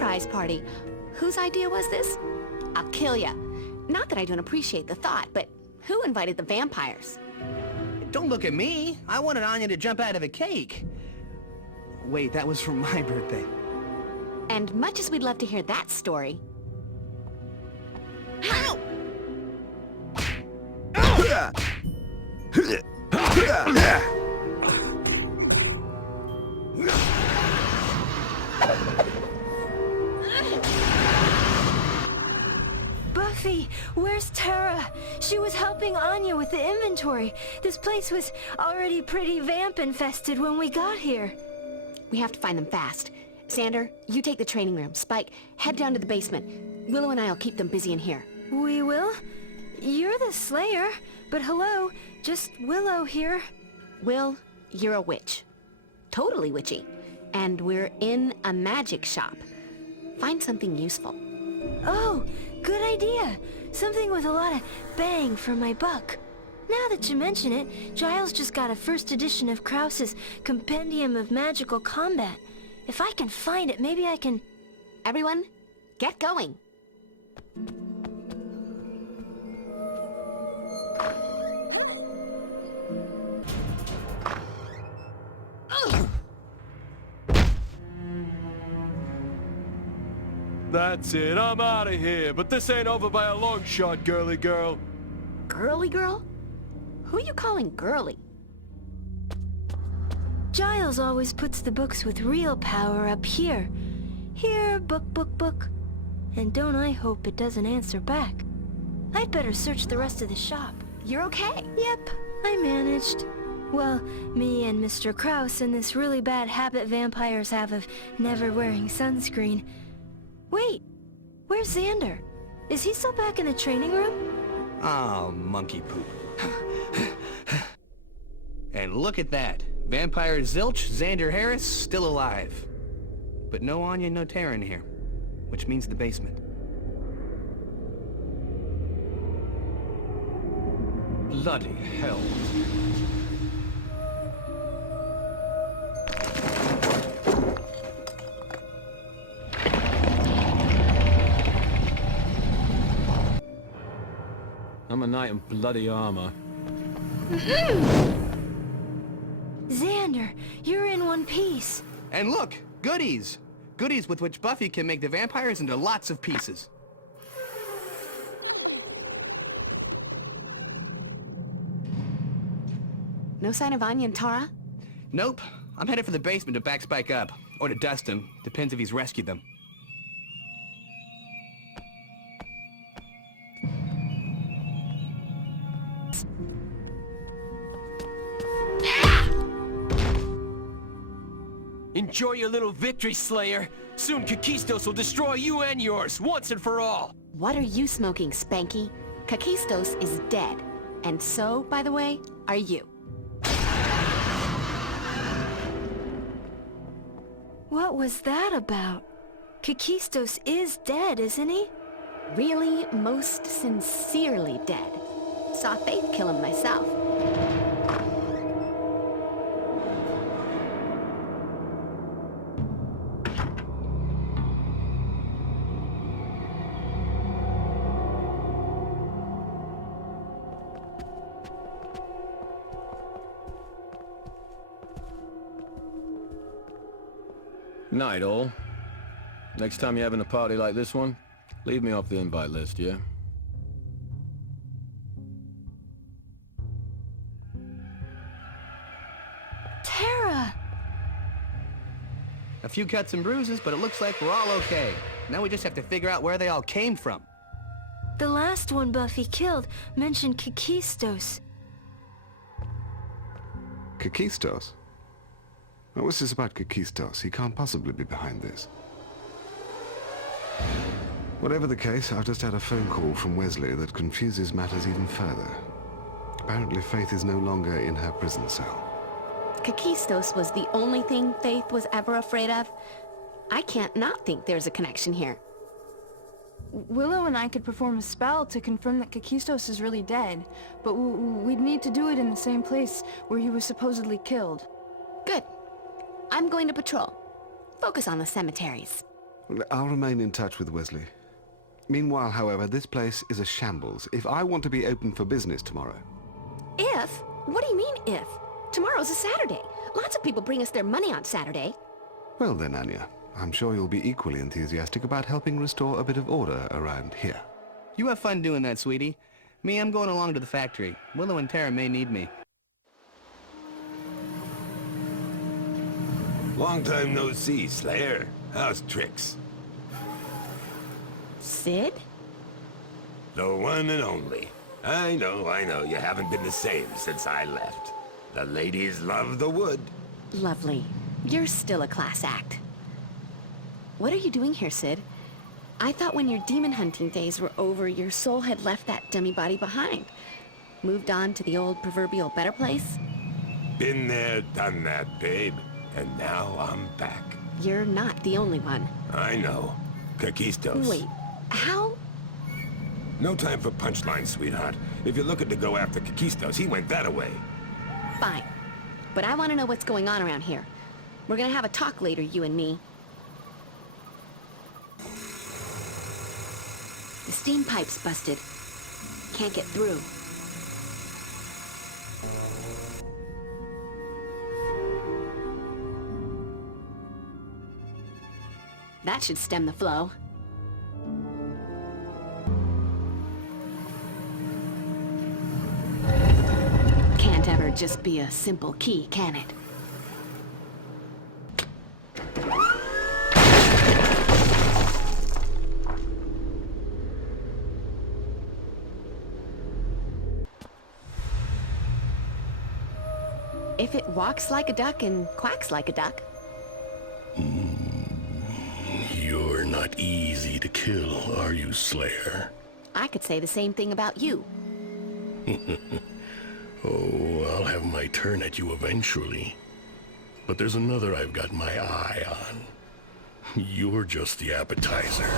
surprise party. Whose idea was this? I'll kill ya. Not that I don't appreciate the thought, but who invited the vampires? Don't look at me. I wanted Anya to jump out of a cake. Wait, that was for my birthday. And much as we'd love to hear that story... Ow! Buffy, where's Tara? She was helping Anya with the inventory. This place was already pretty vamp-infested when we got here. We have to find them fast. Xander, you take the training room. Spike, head down to the basement. Willow and I'll keep them busy in here. We will? You're the Slayer, but hello, just Willow here. Will, you're a witch. Totally witchy. And we're in a magic shop. Find something useful. Oh, good idea. Something with a lot of bang for my buck. Now that you mention it, Giles just got a first edition of Krause's Compendium of Magical Combat. If I can find it, maybe I can... Everyone, get going. That's it, I'm out of here, but this ain't over by a long shot, girly girl. Girly girl? Who you calling girly? Giles always puts the books with real power up here. Here, book, book, book. And don't I hope it doesn't answer back. I'd better search the rest of the shop. You're okay? Yep, I managed. Well, me and Mr. Krause and this really bad habit vampires have of never wearing sunscreen. Wait, where's Xander? Is he still back in the training room? Oh, monkey poop. And look at that. Vampire Zilch, Xander Harris, still alive. But no Anya, no Tara in here. Which means the basement. Bloody hell. I'm a knight in bloody armor. Xander, you're in one piece. And look, goodies! Goodies with which Buffy can make the vampires into lots of pieces. No sign of Anya and Tara? Nope. I'm headed for the basement to back Spike up. Or to dust him. Depends if he's rescued them. Enjoy your little victory, Slayer. Soon Kakistos will destroy you and yours, once and for all. What are you smoking, Spanky? Kakistos is dead. And so, by the way, are you. What was that about? Kakistos is dead, isn't he? Really, most sincerely dead. Saw Faith kill him myself. Night, all. Next time you're having a party like this one, leave me off the invite list, yeah? Tara! A few cuts and bruises, but it looks like we're all okay. Now we just have to figure out where they all came from. The last one Buffy killed mentioned Kakistos. Kakistos? What was this about Kakistos? He can't possibly be behind this. Whatever the case, I've just had a phone call from Wesley that confuses matters even further. Apparently Faith is no longer in her prison cell. Kakistos was the only thing Faith was ever afraid of. I can't not think there's a connection here. Willow and I could perform a spell to confirm that Kakistos is really dead, but we'd need to do it in the same place where he was supposedly killed. Good. I'm going to patrol. Focus on the cemeteries. I'll remain in touch with Wesley. Meanwhile, however, this place is a shambles. If I want to be open for business tomorrow... If? What do you mean, if? Tomorrow's a Saturday. Lots of people bring us their money on Saturday. Well then, Anya, I'm sure you'll be equally enthusiastic about helping restore a bit of order around here. You have fun doing that, sweetie. Me, I'm going along to the factory. Willow and Tara may need me. Long time no see, Slayer. How's tricks? Sid? The one and only. I know, you haven't been the same since I left. The ladies love the wood. Lovely. You're still a class act. What are you doing here, Sid? I thought when your demon hunting days were over, your soul had left that dummy body behind. Moved on to the old proverbial better place? Been there, done that, babe. And now I'm back. You're not the only one. I know. Kakistos. Wait, how? No time for punchlines, sweetheart. If you're looking to go after Kakistos, he went that away. Fine. But I want to know what's going on around here. We're gonna have a talk later, you and me. The steam pipe's busted. Can't get through. That should stem the flow. Can't ever just be a simple key, can it? If it walks like a duck and quacks like a duck. You're not easy to kill, are you, Slayer? I could say the same thing about you. Oh, I'll have my turn at you eventually. But there's another I've got my eye on. You're just the appetizer.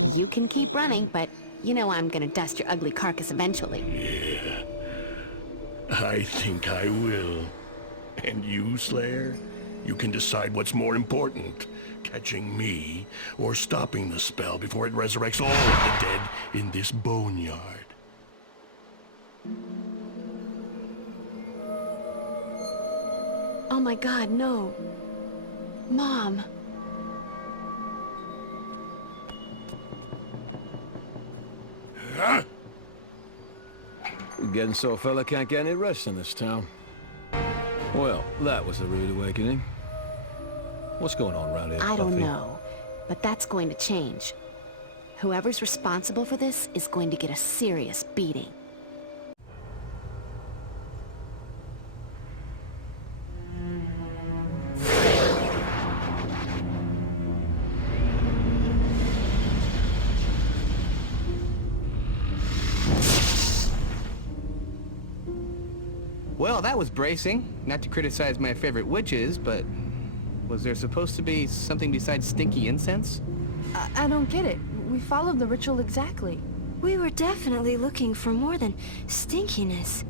You can keep running, but you know I'm gonna dust your ugly carcass eventually. Yeah. I think I will. And you, Slayer? You can decide what's more important. Catching me, or stopping the spell before it resurrects all of the dead in this boneyard. Oh my God, no. Mom. Huh? Getting so a fella can't get any rest in this town. Well, that was a rude awakening. What's going on around here, I don't Buffy? know, but that's going to change. Whoever's responsible for this is going to get a serious beating. Well, that was bracing. Not to criticize my favorite witches, but... was there supposed to be something besides stinky incense? I don't get it. We followed the ritual exactly. We were definitely looking for more than stinkiness.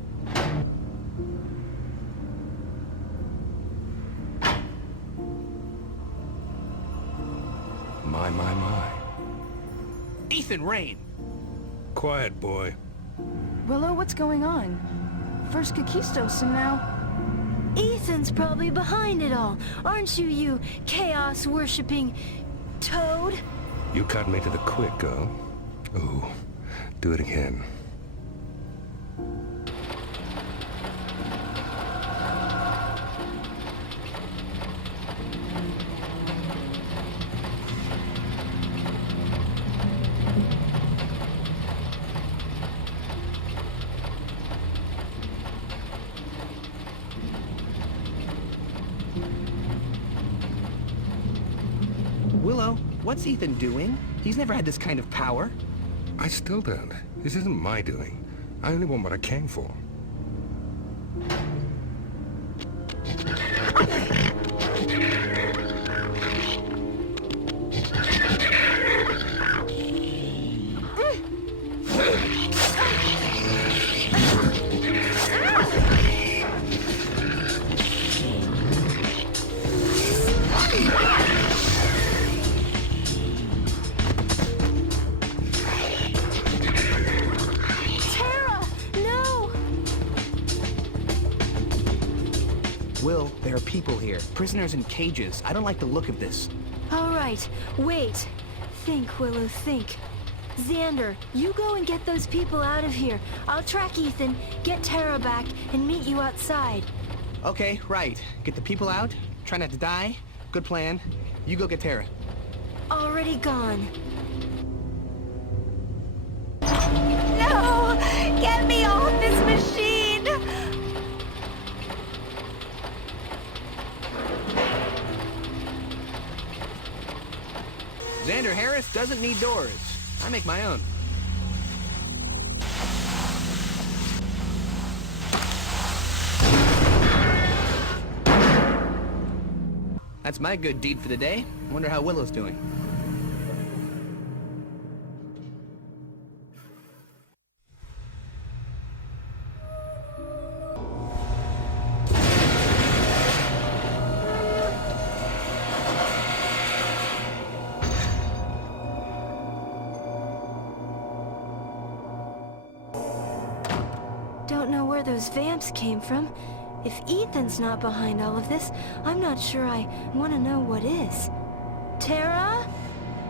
My. Ethan Rain! Quiet, boy. Willow, what's going on? First Kakistos and now... Ethan's probably behind it all, aren't you, you chaos-worshipping toad? You cut me to the quick, huh? Ooh, do it again. Willow, what's Ethan doing? He's never had this kind of power. I still don't. This isn't my doing. I only want what I came for. Will, there are people here. Prisoners in cages. I don't like the look of this. All right, wait. Think, Willow, think. Xander, you go and get those people out of here. I'll track Ethan, get Tara back, and meet you outside. Okay, right. Get the people out. Try not to die. Good plan. You go get Tara. Already gone. No! Get me off this machine! Xander Harris doesn't need doors. I make my own. That's my good deed for the day. Wonder how Willow's doing. Don't know where those vamps came from. If Ethan's not behind all of this, I'm not sure I want to know what is. Tara?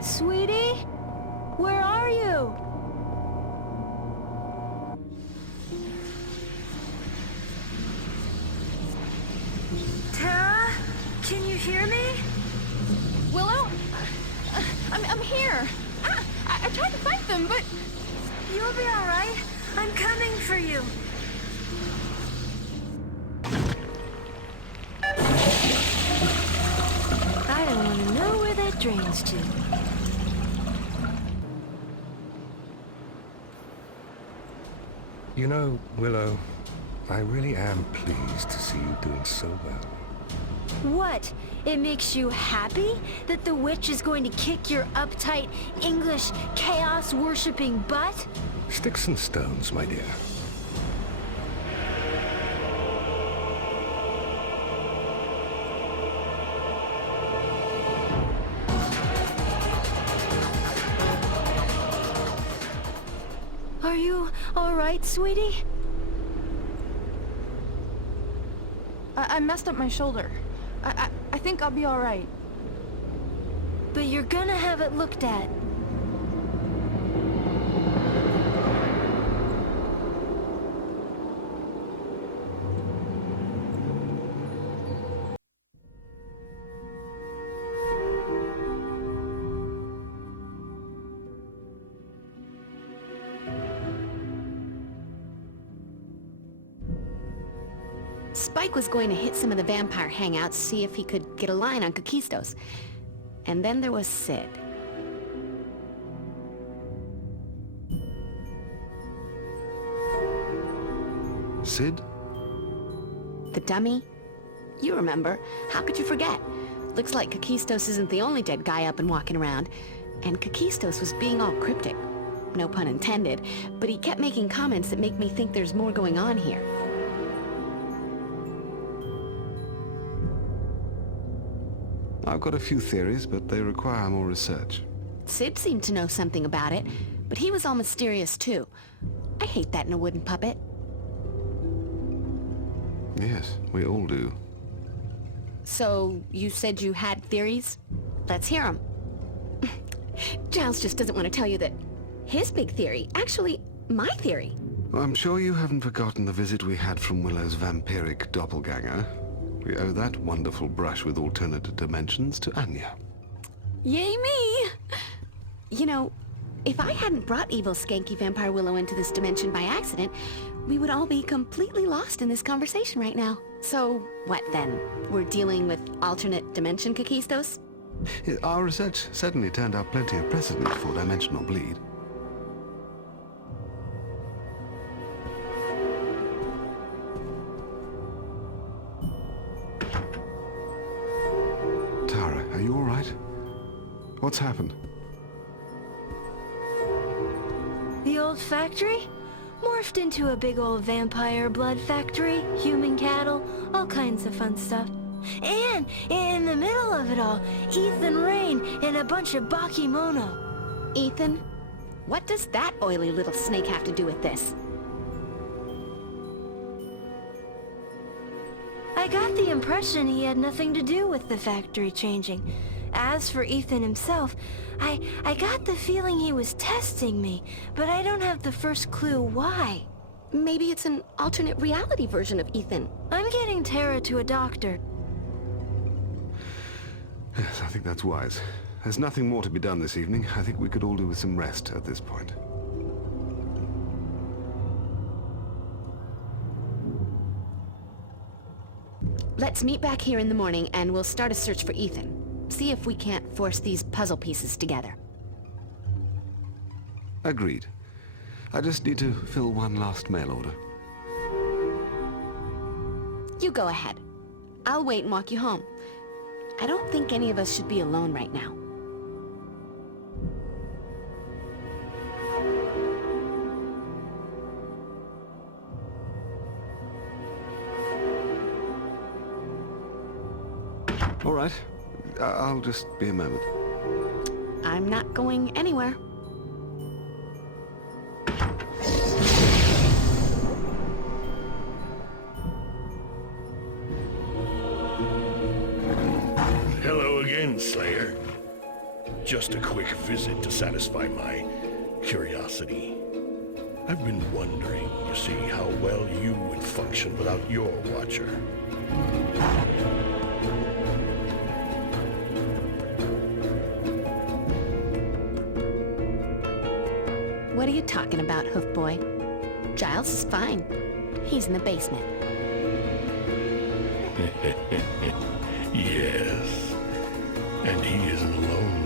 Sweetie? Where are you? Tara? Can you hear me? Willow? I'm here. I tried to fight them, but... You'll be all right. I'm coming for you. I don't want to know where that drains to. You know, Willow, I really am pleased to see you doing so well. What? It makes you happy that the witch is going to kick your uptight, English, chaos-worshipping butt? Sticks and stones, my dear. Are you all right, sweetie? I messed up my shoulder. I think I'll be all right. But you're gonna have it looked at. Spike was going to hit some of the vampire hangouts, see if he could get a line on Kakistos. And then there was Sid. Sid? The dummy? You remember. How could you forget? Looks like Kakistos isn't the only dead guy up and walking around. And Kakistos was being all cryptic. No pun intended. But he kept making comments that make me think there's more going on here. I've got a few theories, but they require more research. Sid seemed to know something about it, but he was all mysterious too. I hate that in a wooden puppet. Yes, we all do. So, you said you had theories? Let's hear them. Giles just doesn't want to tell you that his big theory, actually, my theory. I'm sure you haven't forgotten the visit we had from Willow's vampiric doppelganger. We owe that wonderful brush with alternate dimensions to Anya. Yay me! You know, if I hadn't brought evil skanky vampire Willow into this dimension by accident, we would all be completely lost in this conversation right now. So, what then? We're dealing with alternate dimension Kakistos? Our research certainly turned up plenty of precedent for dimensional bleed. Tara, are you all right? What's happened? The old factory? Morphed into a big old vampire blood factory, human cattle, all kinds of fun stuff. And in the middle of it all, Ethan Rain and a bunch of Bakemono. Ethan? What does that oily little snake have to do with this? I got the impression he had nothing to do with the factory changing. As for Ethan himself, I got the feeling he was testing me, but I don't have the first clue why. Maybe it's an alternate reality version of Ethan. I'm getting Tara to a doctor. Yes, I think that's wise. There's nothing more to be done this evening. I think we could all do with some rest at this point. Let's meet back here in the morning and we'll start a search for Ethan. See if we can't force these puzzle pieces together. Agreed. I just need to fill one last mail order. You go ahead. I'll wait and walk you home. I don't think any of us should be alone right now. All right. I'll just be a moment. I'm not going anywhere. Hello again, Slayer. Just a quick visit to satisfy my curiosity. I've been wondering, you see, how well you would function without your watcher. What are you talking about, Hoof Boy? Giles is fine. He's in the basement. Yes. And he isn't alone.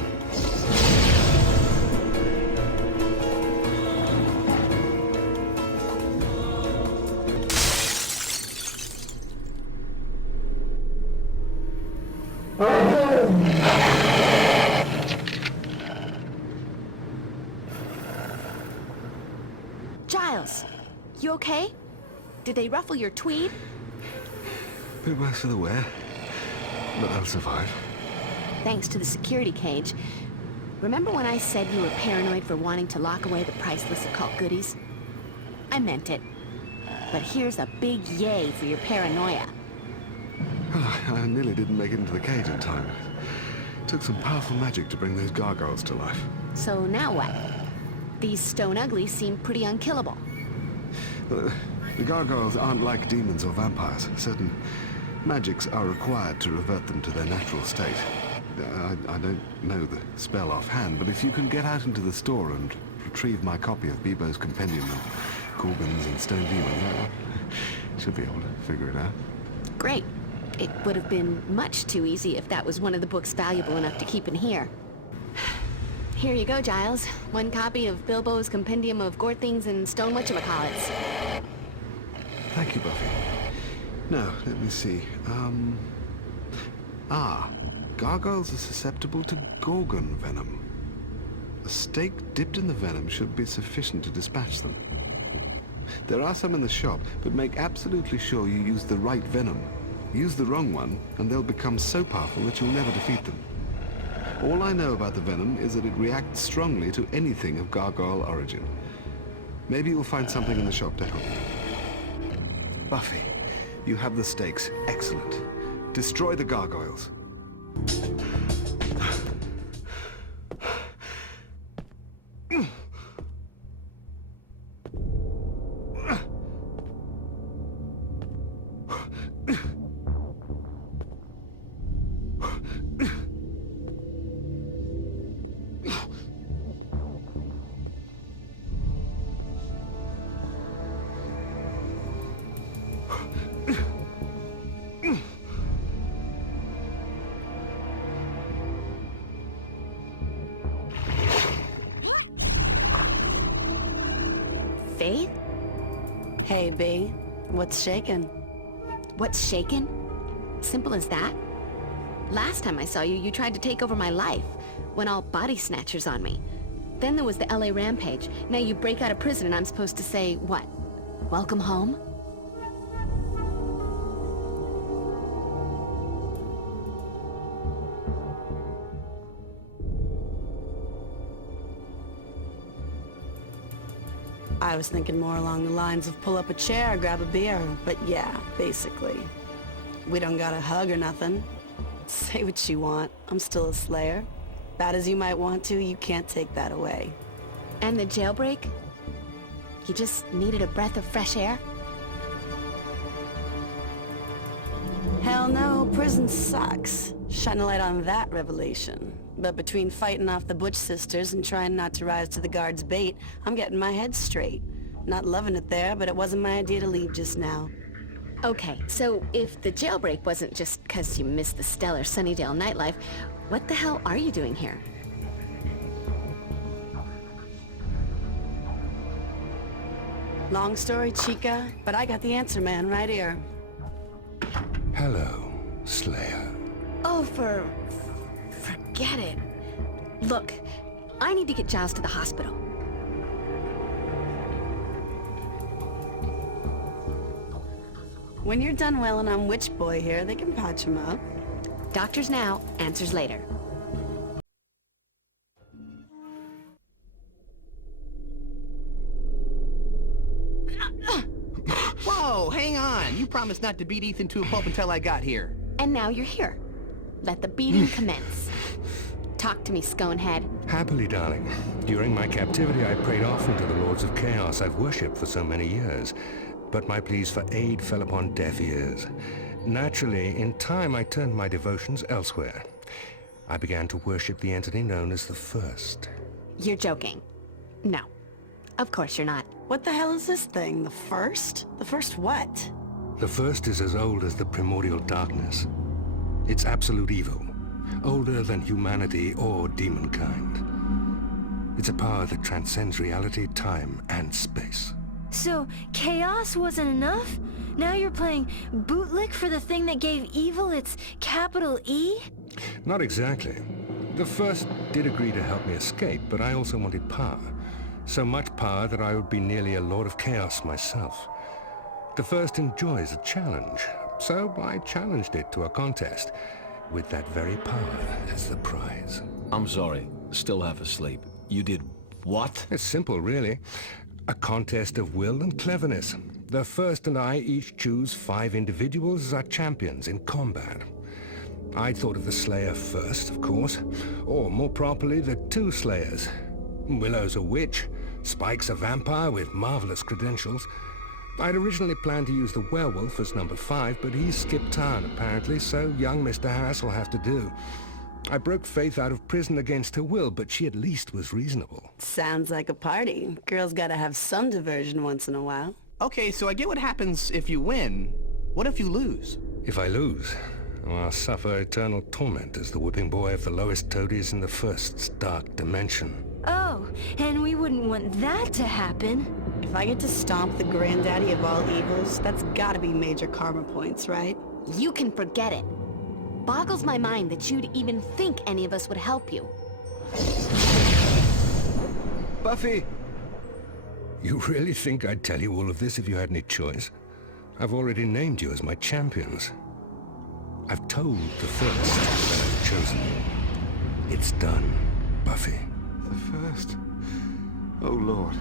Giles, you okay? Did they ruffle your tweed? Bit worse for the wear, but I'll survive. Thanks to the security cage. Remember when I said you were paranoid for wanting to lock away the priceless occult goodies? I meant it. But here's a big yay for your paranoia. Well, I nearly didn't make it into the cage in time. It took some powerful magic to bring those gargoyles to life. So now what? These stone uglies seem pretty unkillable. The gargoyles aren't like demons or vampires. Certain magics are required to revert them to their natural state. I don't know the spell offhand, but if you can get out into the store and retrieve my copy of Bebo's Compendium of Gorgons and Stone Demons, I should be able to figure it out. Great. It would have been much too easy if that was one of the books valuable enough to keep in here. Here you go, Giles. One copy of Bilbo's Compendium of Gorthings and Stone Whatchamacallits. Thank you, Buffy. Now, let me see. Gargoyles are susceptible to Gorgon venom. A stake dipped in the venom should be sufficient to dispatch them. There are some in the shop, but make absolutely sure you use the right venom. Use the wrong one, and they'll become so powerful that you'll never defeat them. All I know about the venom is that it reacts strongly to anything of gargoyle origin. Maybe you'll find something in the shop to help you. Buffy, you have the stakes. Excellent. Destroy the gargoyles. Faith? Hey, B. What's shaking? What's shaken? Simple as that. Last time I saw you, you tried to take over my life. Went all body snatchers on me. Then there was the LA rampage. Now you break out of prison and I'm supposed to say, what? Welcome home? I was thinking more along the lines of pull up a chair, grab a beer, but yeah, basically. We don't got a hug or nothing. Say what you want. I'm still a Slayer. Bad as you might want to, you can't take that away. And the jailbreak? You just needed a breath of fresh air? Hell no, prison sucks. Shine a light on that revelation. But between fighting off the Butch sisters and trying not to rise to the guard's bait, I'm getting my head straight. Not loving it there, but it wasn't my idea to leave just now. Okay, so if the jailbreak wasn't just because you missed the stellar Sunnydale nightlife, what the hell are you doing here? Long story, Chica, but I got the answer, man, right here. Hello, Slayer. Oh, forget it. Look, I need to get Giles to the hospital. When you're done wailing on Witch Boy here, they can patch him up. Doctors now, answers later. Whoa, hang on! You promised not to beat Ethan to a pulp until I got here. And now you're here. Let the beating commence. Talk to me, Sconehead. Happily, darling. During my captivity, I prayed often to the Lords of Chaos I've worshipped for so many years. But my pleas for aid fell upon deaf ears. Naturally, in time, I turned my devotions elsewhere. I began to worship the entity known as the First. You're joking. No. Of course you're not. What the hell is this thing? The First? The First what? The First is as old as the primordial darkness. It's absolute evil, older than humanity or demonkind. It's a power that transcends reality, time, and space. So, chaos wasn't enough? Now you're playing bootlick for the thing that gave evil its capital E? Not exactly. The First did agree to help me escape, but I also wanted power. So much power that I would be nearly a Lord of Chaos myself. The First enjoys a challenge, so I challenged it to a contest, with that very power as the prize. I'm sorry, still half asleep. You did what? It's simple, really. A contest of will and cleverness. The First and I each choose 5 individuals as our champions in combat. I thought of the Slayer first, of course, or more properly, the 2 Slayers. Willow's a witch, Spike's a vampire with marvelous credentials. I'd originally planned to use the werewolf as number 5, but he skipped town apparently, so young Mr. Harris will have to do. I broke Faith out of prison against her will, but she at least was reasonable. Sounds like a party. Girls gotta have some diversion once in a while. Okay, so I get what happens if you win. What if you lose? If I lose, I'll suffer eternal torment as the whipping boy of the lowest toadies in the First's dark dimension. Oh, and we wouldn't want that to happen. If I get to stomp the granddaddy of all evils, that's gotta be major karma points, right? You can forget it. Boggles my mind that you'd even think any of us would help you. Buffy! You really think I'd tell you all of this if you had any choice? I've already named you as my champions. I've told the First that I've chosen you. It's done, Buffy. The First? Oh, Lord.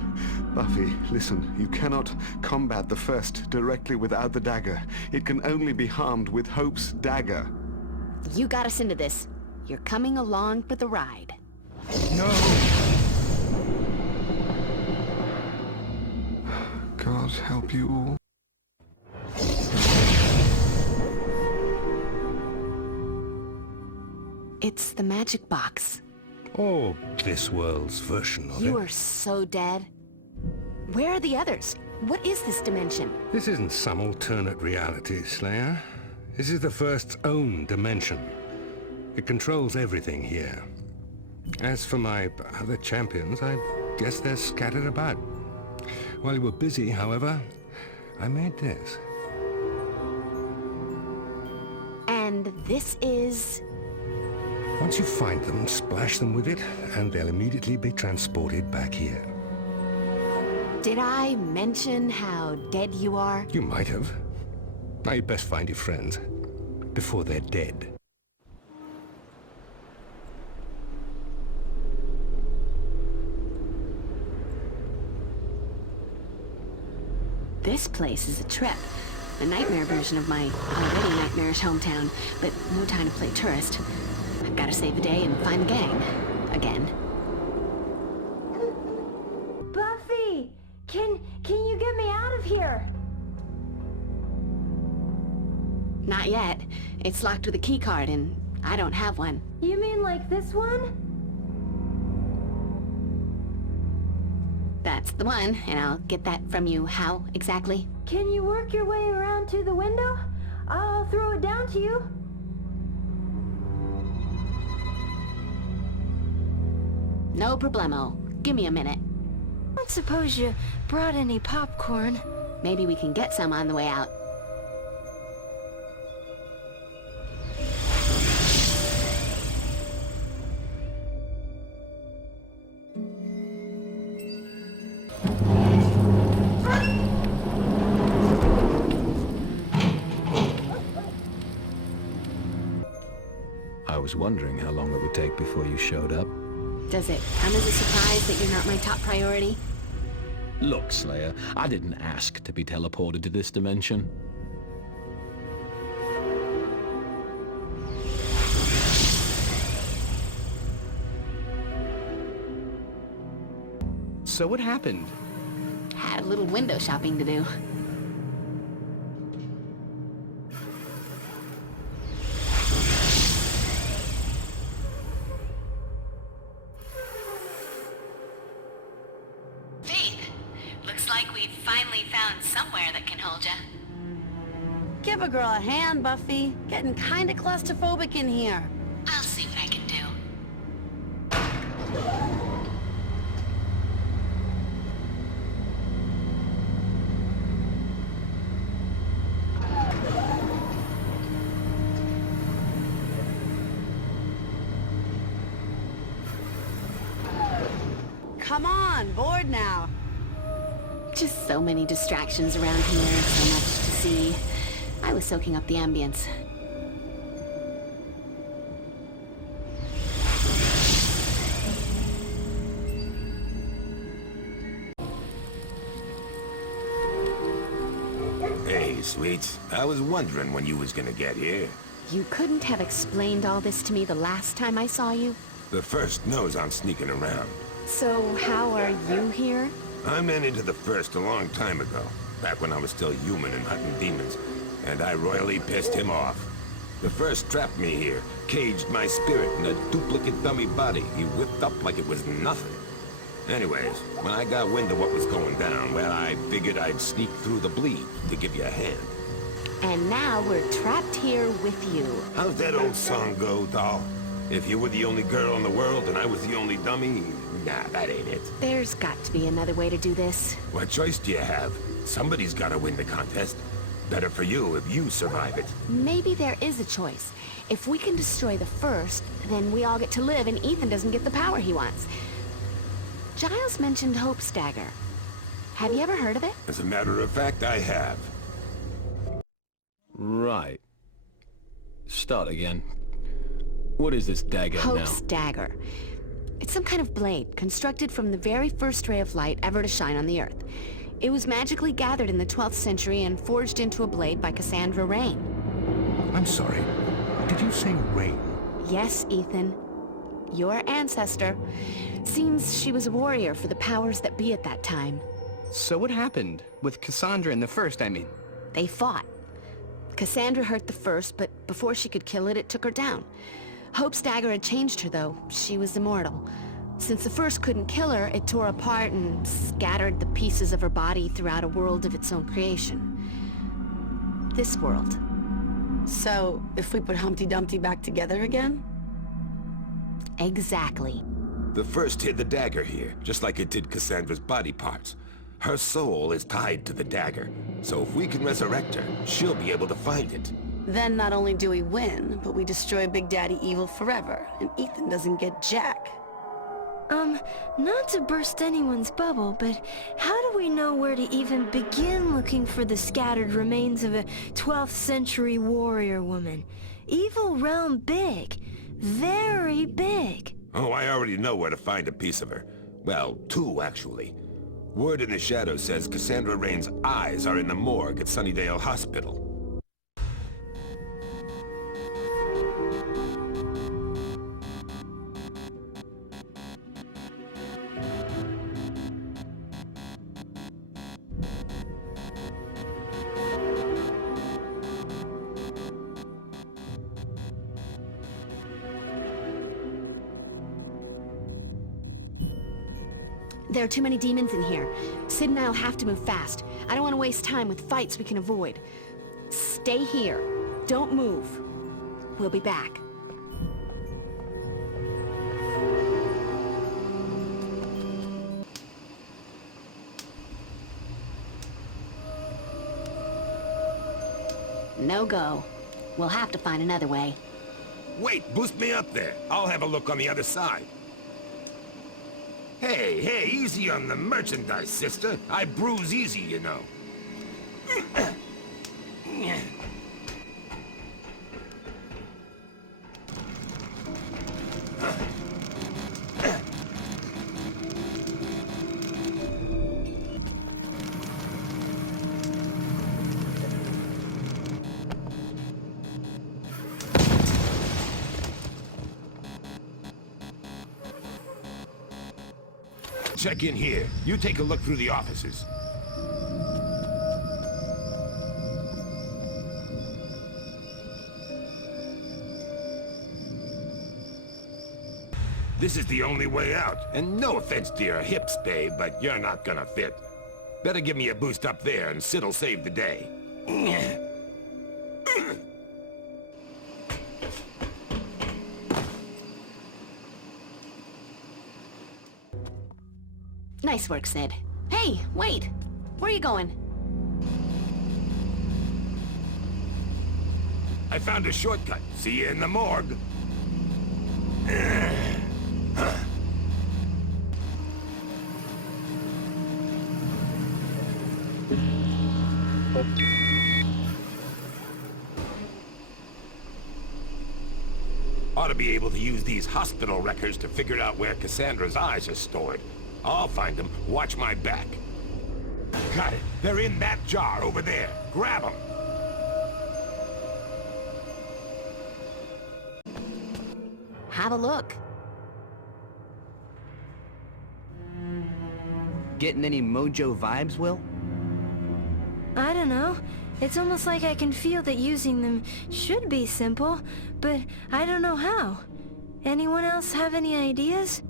Buffy, listen, you cannot combat the First directly without the dagger. It can only be harmed with Hope's dagger. You got us into this. You're coming along for the ride. No! God help you all. It's the magic box. Or this world's version of it. You are so dead. Where are the others? What is this dimension? This isn't some alternate reality, Slayer. This is the First's own dimension. It controls everything here. As for my other champions, I guess they're scattered about. While you were busy, however, I made this. And this is... Once you find them, splash them with it, and they'll immediately be transported back here. Did I mention how dead you are? You might have. Now you'd best find your friends, before they're dead. This place is a trip. A nightmare version of my already nightmarish hometown, but no time to play tourist. I've got to save the day and find the gang. Again. Buffy! Can you get me out of here? Not yet. It's locked with a key card, and I don't have one. You mean like this one? That's the one, and I'll get that from you. How, exactly? Can you work your way around to the window? I'll throw it down to you. No problemo. Give me a minute. I don't suppose you brought any popcorn. Maybe we can get some on the way out. I was wondering how long it would take before you showed up. Does it come as a surprise that you're not my top priority? Look, Slayer, I didn't ask to be teleported to this dimension. So what happened? Had a little window shopping to do. Faith, looks like we've finally found somewhere that can hold ya. Give a girl a hand, Buffy. Getting kinda claustrophobic in here. I'll see what I can do. Come on, bored now. Just so many distractions around here, so much to see. I was soaking up the ambience. Hey, sweets. I was wondering when you was gonna get here. You couldn't have explained all this to me the last time I saw you? The first knows I'm sneaking around. So how are you here? I ran into the first a long time ago, back when I was still human and hunting demons, and I royally pissed him off. The first trapped me here, caged my spirit in a duplicate dummy body he whipped up like it was nothing. Anyways, when I got wind of what was going down, well, I figured I'd sneak through the bleed to give you a hand. And now we're trapped here with you. How's that old song go, doll? If you were the only girl in the world and I was the only dummy, nah, that ain't it. There's got to be another way to do this. What choice do you have? Somebody's gotta win the contest. Better for you if you survive it. Maybe there is a choice. If we can destroy the first, then we all get to live and Ethan doesn't get the power he wants. Giles mentioned Hope's dagger. Have you ever heard of it? As a matter of fact, I have. Right. Start again. What is this dagger Hope's now? dagger. It's some kind of blade, constructed from the very first ray of light ever to shine on the Earth. It was magically gathered in the 12th century and forged into a blade by Cassandra Rain. I'm sorry. Did you say Rain? Yes, Ethan. Your ancestor. Seems she was a warrior for the powers that be at that time. So what happened? With Cassandra in the first, I mean. They fought. Cassandra hurt the first, but before she could kill it, it took her down. Hope's dagger had changed her, though. She was immortal. Since the first couldn't kill her, it tore apart and scattered the pieces of her body throughout a world of its own creation. This world. So, if we put Humpty Dumpty back together again? Exactly. The first hid the dagger here, just like it did Cassandra's body parts. Her soul is tied to the dagger, so if we can resurrect her, she'll be able to find it. Then not only do we win, but we destroy Big Daddy Evil forever, and Ethan doesn't get jack. Not to burst anyone's bubble, but how do we know where to even begin looking for the scattered remains of a 12th century warrior woman? Evil realm big. Very big. Oh, I already know where to find a piece of her. Well, two, actually. Word in the shadow says Cassandra Rain's eyes are in the morgue at Sunnydale Hospital. There are too many demons in here. Sid and I'll have to move fast. I don't want to waste time with fights we can avoid. Stay here. Don't move. We'll be back. No go. We'll have to find another way. Wait, boost me up there. I'll have a look on the other side. Hey, easy on the merchandise, sister. I bruise easy, you know. Check in here. You take a look through the offices. This is the only way out. And no offense to your hips, babe, but you're not gonna fit. Better give me a boost up there and Sid'll save the day. Nice work, Sid. Hey, wait! Where are you going? I found a shortcut. See you in the morgue. Ought to be able to use these hospital records to figure out where Cassandra's eyes are stored. I'll find them. Watch my back. Got it. They're in that jar over there. Grab them. Have a look. Getting any mojo vibes, Will? I don't know. It's almost like I can feel that using them should be simple, but I don't know how. Anyone else have any ideas?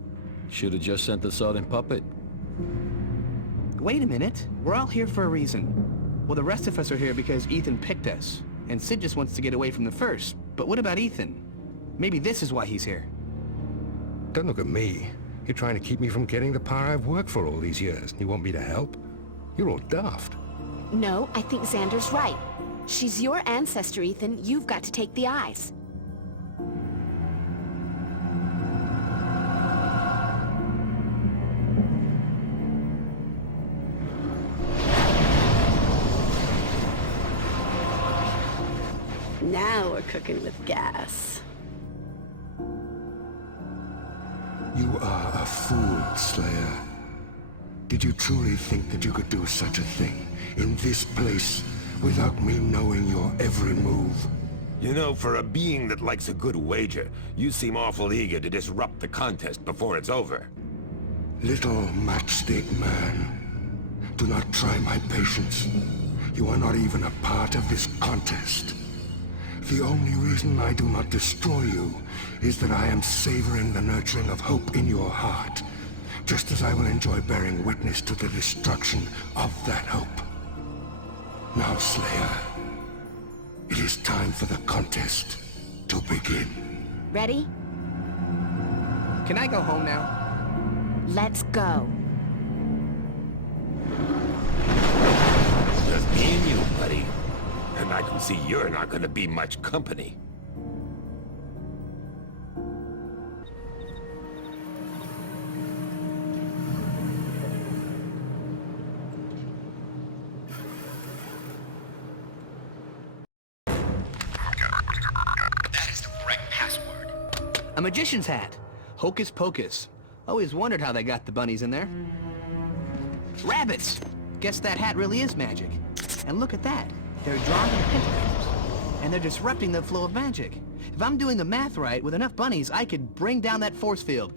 Should have just sent the sodden puppet. Wait a minute. We're all here for a reason. Well, the rest of us are here because Ethan picked us. And Sid just wants to get away from the first. But what about Ethan? Maybe this is why he's here. Don't look at me. You're trying to keep me from getting the power I've worked for all these years. You want me to help? You're all daft. No, I think Xander's right. She's your ancestor, Ethan. You've got to take the eyes. Now we're cooking with gas. You are a fool, Slayer. Did you truly think that you could do such a thing in this place without me knowing your every move? You know, for a being that likes a good wager, you seem awful eager to disrupt the contest before it's over. Little matchstick man, do not try my patience. You are not even a part of this contest. The only reason I do not destroy you is that I am savoring the nurturing of hope in your heart, just as I will enjoy bearing witness to the destruction of that hope. Now, Slayer, it is time for the contest to begin. Ready? Can I go home now? Let's go. Just me and you, buddy. And I can see you're not gonna be much company. That is the correct password. A magician's hat. Hocus pocus. Always wondered how they got the bunnies in there. Rabbits! Guess that hat really is magic. And look at that. They're drawn in pentagrams. And they're disrupting the flow of magic. If I'm doing the math right, with enough bunnies, I could bring down that force field.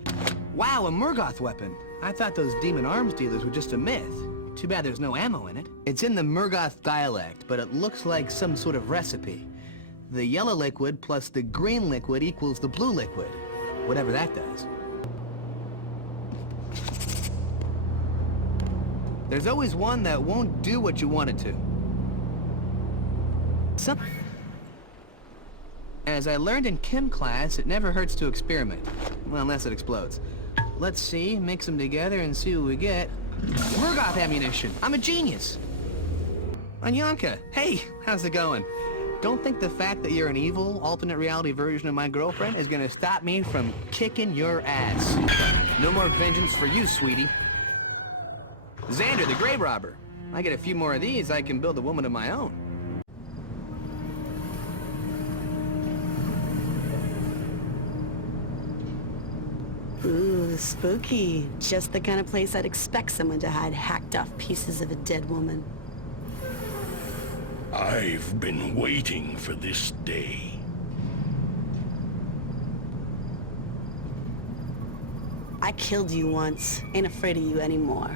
Wow, a Murgoth weapon. I thought those demon arms dealers were just a myth. Too bad there's no ammo in it. It's in the Murgoth dialect, but it looks like some sort of recipe. The yellow liquid plus the green liquid equals the blue liquid. Whatever that does. There's always one that won't do what you want it to. As I learned in chem class, it never hurts to experiment. Well, unless it explodes. Let's see, mix them together and see what we get. Murgoth ammunition! I'm a genius! Anyanka, hey, how's it going? Don't think the fact that you're an evil, alternate reality version of my girlfriend is gonna stop me from kicking your ass. No more vengeance for you, sweetie. Xander, the grave robber. I get a few more of these, I can build a woman of my own. Ooh, spooky. Just the kind of place I'd expect someone to hide hacked off pieces of a dead woman. I've been waiting for this day. I killed you once. Ain't afraid of you anymore.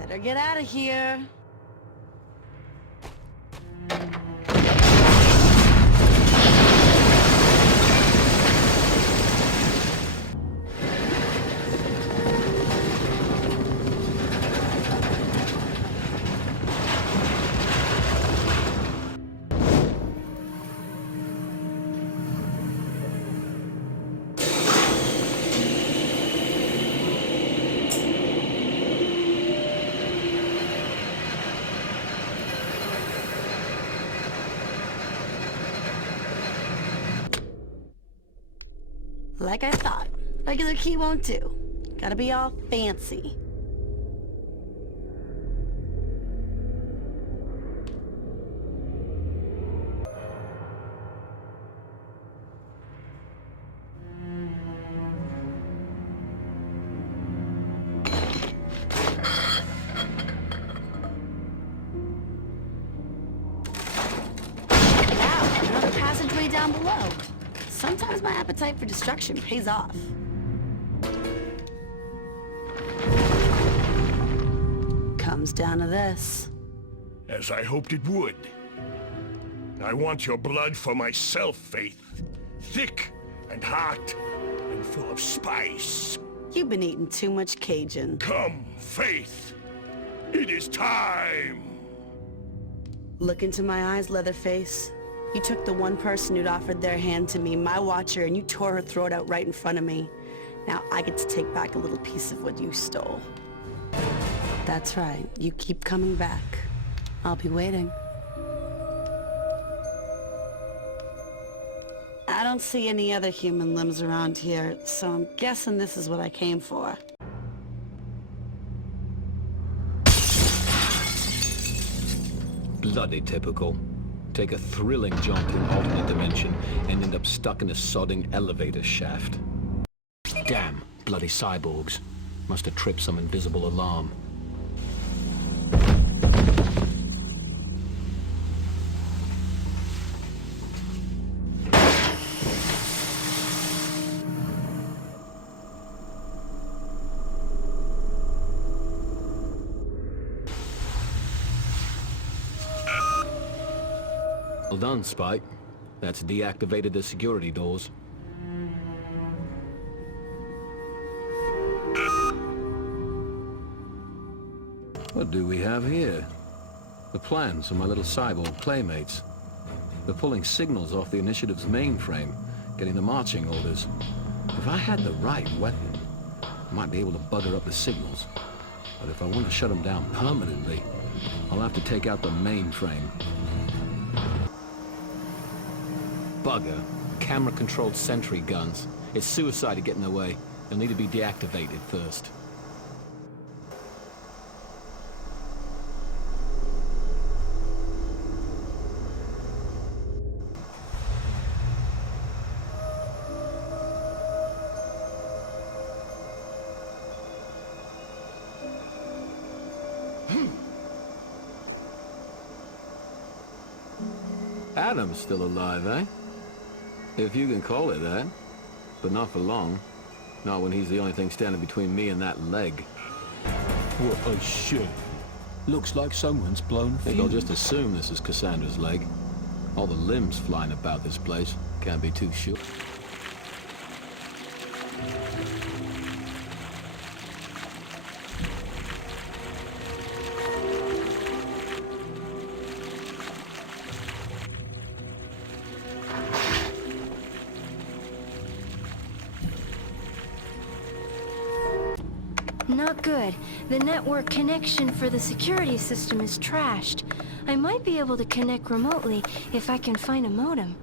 Better get out of here. Like I thought, regular key won't do. Gotta be all fancy. Wow, another passageway down below. Sometimes my appetite for destruction pays off. Comes down to this. As I hoped it would. I want your blood for myself, Faith. Thick and hot and full of spice. You've been eating too much Cajun. Come, Faith. It is time. Look into my eyes, Leatherface. You took the one person who'd offered their hand to me, my watcher, and you tore her throat out right in front of me. Now I get to take back a little piece of what you stole. That's right. You keep coming back. I'll be waiting. I don't see any other human limbs around here, so I'm guessing this is what I came for. Bloody typical. Take a thrilling jaunt to an alternate dimension and end up stuck in a sodding elevator shaft. Damn, bloody cyborgs. Must have tripped some invisible alarm. Well done, Spike. That's deactivated the security doors. What do we have here? The plans of my little cyborg playmates. They're pulling signals off the initiative's mainframe, getting the marching orders. If I had the right weapon, I might be able to bugger up the signals. But if I want to shut them down permanently, I'll have to take out the mainframe. Bugger. Camera-controlled sentry guns. It's suicide to get in their way. They'll need to be deactivated first. Adam's still alive, eh? If you can call it that. But not for long. Not when he's the only thing standing between me and that leg. What a shit. Looks like someone's blown I think I'll just assume this is Cassandra's leg. All the limbs flying about this place. Can't be too sure. Not good. The network connection for the security system is trashed. I might be able to connect remotely if I can find a modem.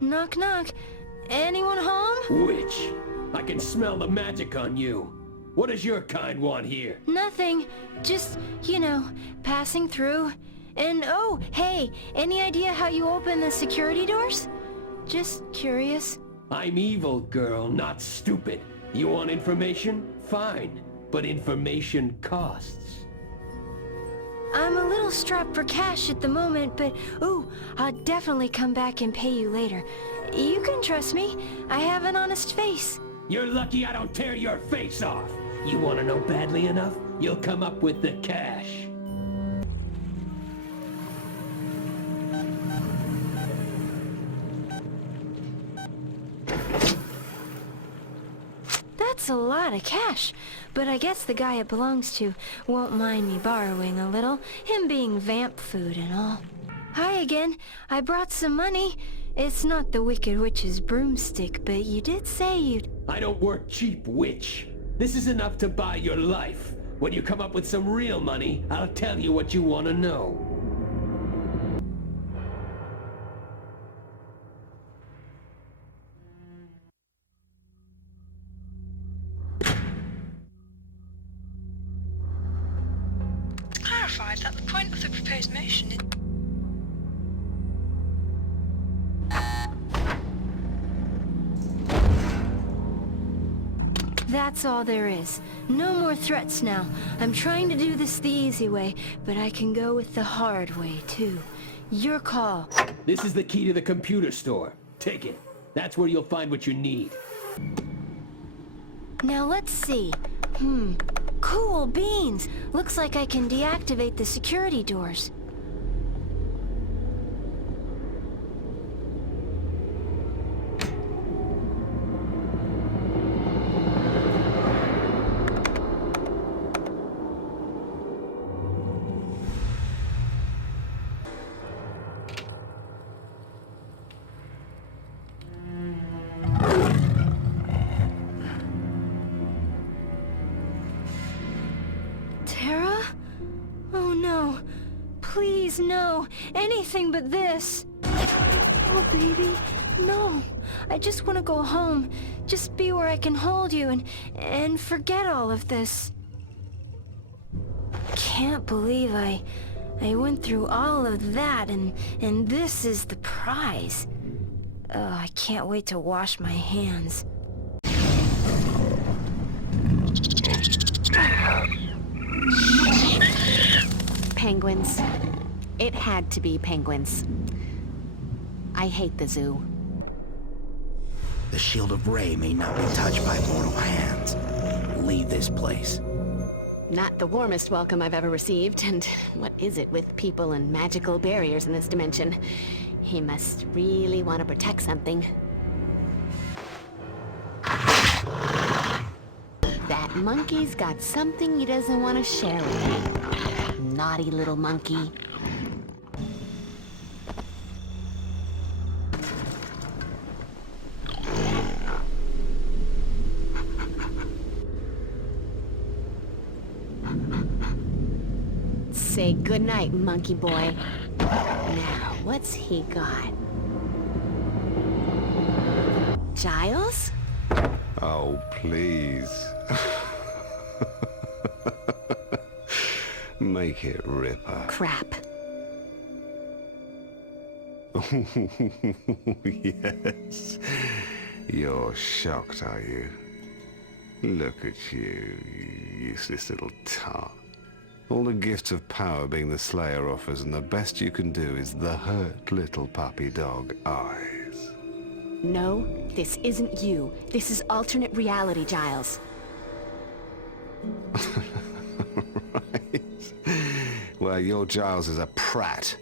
Knock, knock. Anyone home? Witch! I can smell the magic on you. What does your kind want here? Nothing. Just, you know, passing through. And oh, hey, any idea how you open the security doors? Just curious. I'm evil, girl, not stupid. You want information? Fine. But information costs. I'm a little strapped for cash at the moment, but ooh, I'll definitely come back and pay you later. You can trust me. I have an honest face. You're lucky I don't tear your face off. You want to know badly enough? You'll come up with the cash. That's a lot of cash, but I guess the guy it belongs to won't mind me borrowing a little, him being vamp food and all. Hi again. I brought some money. It's not the Wicked Witch's broomstick, but you did say you'd... I don't work cheap, witch. This is enough to buy your life. When you come up with some real money, I'll tell you what you want to know. Clarified that the point of the proposed motion is... That's all there is. No more threats now. I'm trying to do this the easy way, but I can go with the hard way, too. Your call. This is the key to the computer store. Take it. That's where you'll find what you need. Now let's see. Cool beans. Looks like I can deactivate the security doors. Please, no. Anything but this. Oh, baby. No. I just want to go home. Just be where I can hold you and forget all of this. Can't believe I went through all of that and this is the prize. Oh, I can't wait to wash my hands. Penguins. It had to be penguins. I hate the zoo. The Shield of Ray may not be touched by mortal hands, this place? Not the warmest welcome I've ever received, and what is it with people and magical barriers in this dimension? He must really want to protect something. That monkey's got something he doesn't want to share with me. Naughty little monkey. Say goodnight, monkey boy. Now, what's he got? Giles? Oh, please. Make it Ripper. Crap. Yes. You're shocked, are you? Look at you, you useless little tart. All the gifts of power being the Slayer offers, and the best you can do is the hurt little puppy dog eyes. No, this isn't you. This is alternate reality, Giles. Right. Well, your Giles is a prat.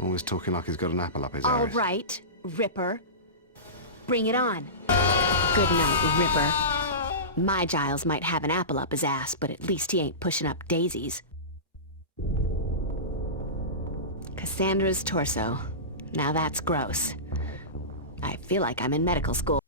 Always talking like he's got an apple up his All arse. right, Ripper. Bring it on. Good night, Ripper. My Giles might have an apple up his ass, but at least he ain't pushing up daisies. Cassandra's torso. Now that's gross. I feel like I'm in medical school.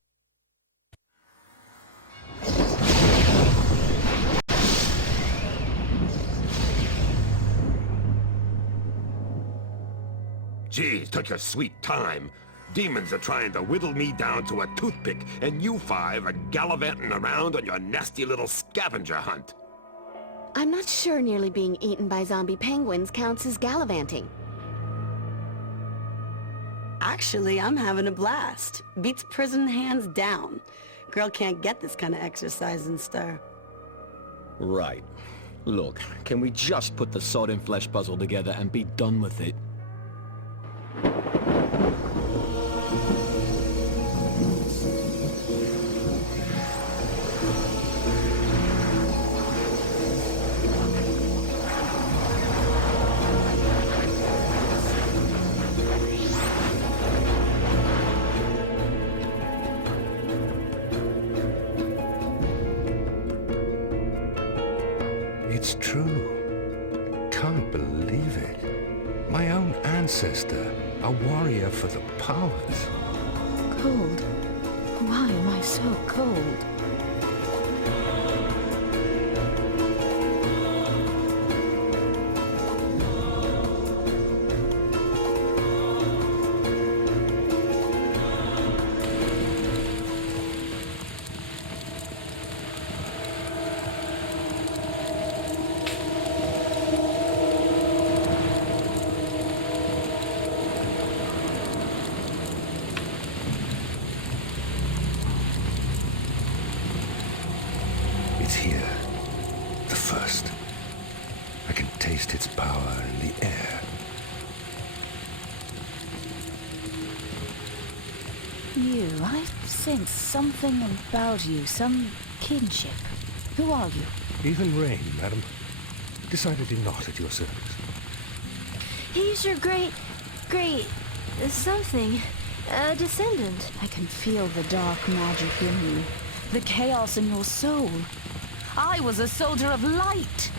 Geez, took your sweet time. Demons are trying to whittle me down to a toothpick, and you five are gallivanting around on your nasty little scavenger hunt. I'm not sure nearly being eaten by zombie penguins counts as gallivanting. Actually, I'm having a blast. Beats prison hands down. Girl can't get this kind of exercise and stir. Right. Look, can we just put the sod and flesh puzzle together and be done with it? It's true. Can't believe it. My own ancestor, a warrior for the powers. Cold. Why am I so cold? It's here. The first. I can taste its power in the air. I sense something about you, some kinship. Who are you? Even Rain, madam. Decidedly not at your service. He's your great something. A descendant. I can feel the dark magic in you, the chaos in your soul. I was a soldier of light.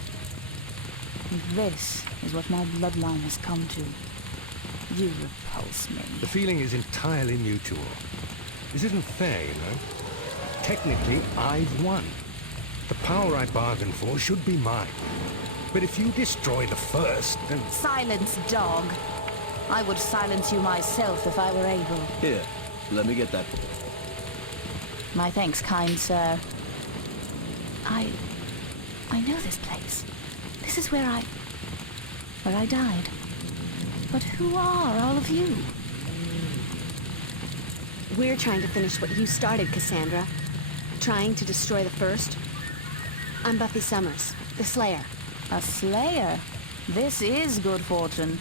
And this is what my bloodline has come to. You repulse me. The feeling is entirely mutual. This isn't fair, you know. Technically, I've won. The power I bargained for should be mine. But if you destroy the first, then... Silence, dog. I would silence you myself if I were able. Here, let me get that. My thanks, kind sir. I know this place. This is where I died. But who are all of you? We're trying to finish what you started, Cassandra. Trying to destroy the first. I'm Buffy Summers, the Slayer. A Slayer? This is good fortune.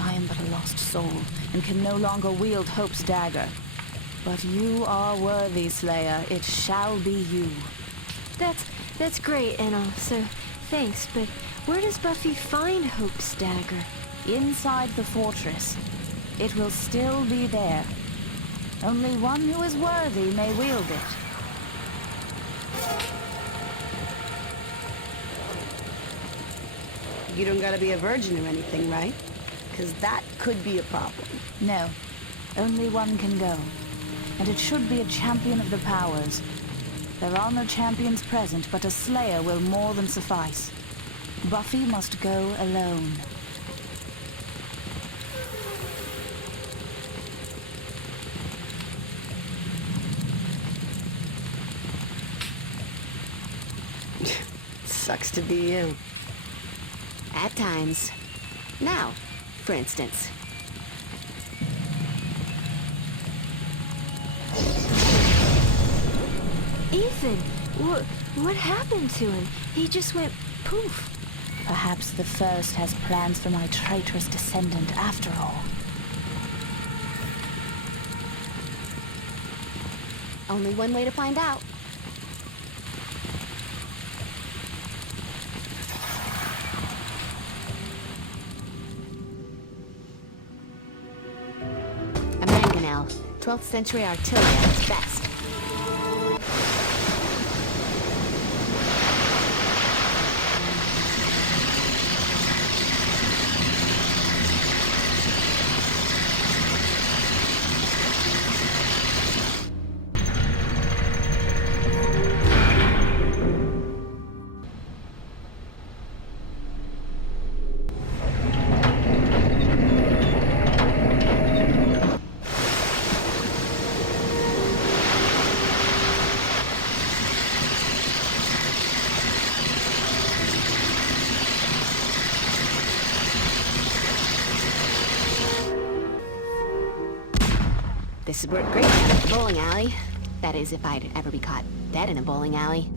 I am but a lost soul, and can no longer wield Hope's dagger. But you are worthy, Slayer. It shall be you. That's great and all, so thanks, but where does Buffy find Hope's dagger? Inside the fortress. It will still be there. Only one who is worthy may wield it. You don't gotta be a virgin or anything, right? Because that could be a problem. No. Only one can go. And it should be a champion of the powers. There are no champions present, but a slayer will more than suffice. Buffy must go alone. Sucks to be you. At times. Now, for instance. Ethan, what happened to him? He just went poof. Perhaps the First has plans for my traitorous descendant after all. Only one way to find out. A mangonel, 12th century artillery at its best. This would work great at the bowling alley. That is, if I'd ever be caught dead in a bowling alley.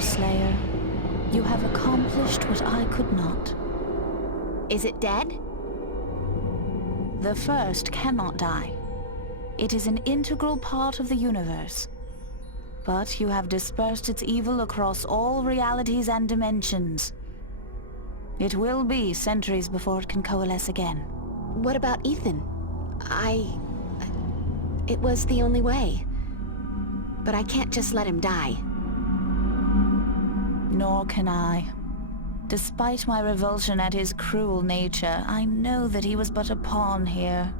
Slayer. You have accomplished what I could not. Is it dead? The First cannot die. It is an integral part of the universe. But you have dispersed its evil across all realities and dimensions. It will be centuries before it can coalesce again. What about Ethan? It was the only way. But I can't just let him die. Nor can I. Despite my revulsion at his cruel nature, I know that he was but a pawn here.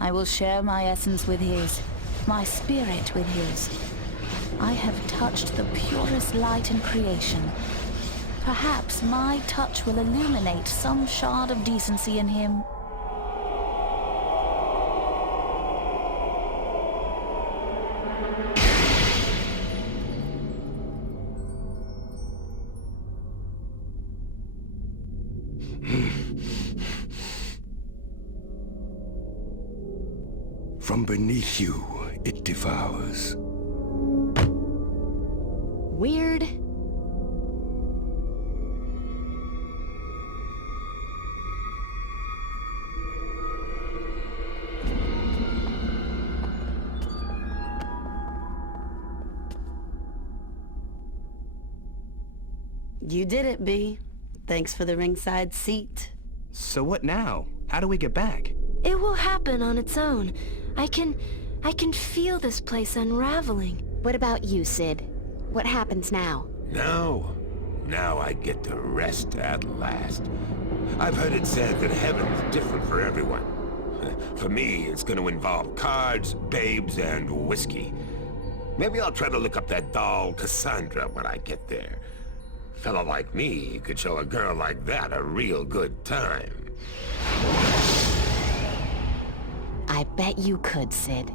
I will share my essence with his, my spirit with his. I have touched the purest light in creation. Perhaps my touch will illuminate some shard of decency in him. From beneath you, it devours. Weird. You did it, B. Thanks for the ringside seat. So what now? How do we get back? It will happen on its own. I can feel this place unraveling. What about you, Sid? What happens now? Now I get to rest at last. I've heard it said that heaven's different for everyone. For me, it's gonna involve cards, babes, and whiskey. Maybe I'll try to look up that doll, Cassandra, when I get there. fella like me could show a girl like that a real good time. I bet you could, Sid.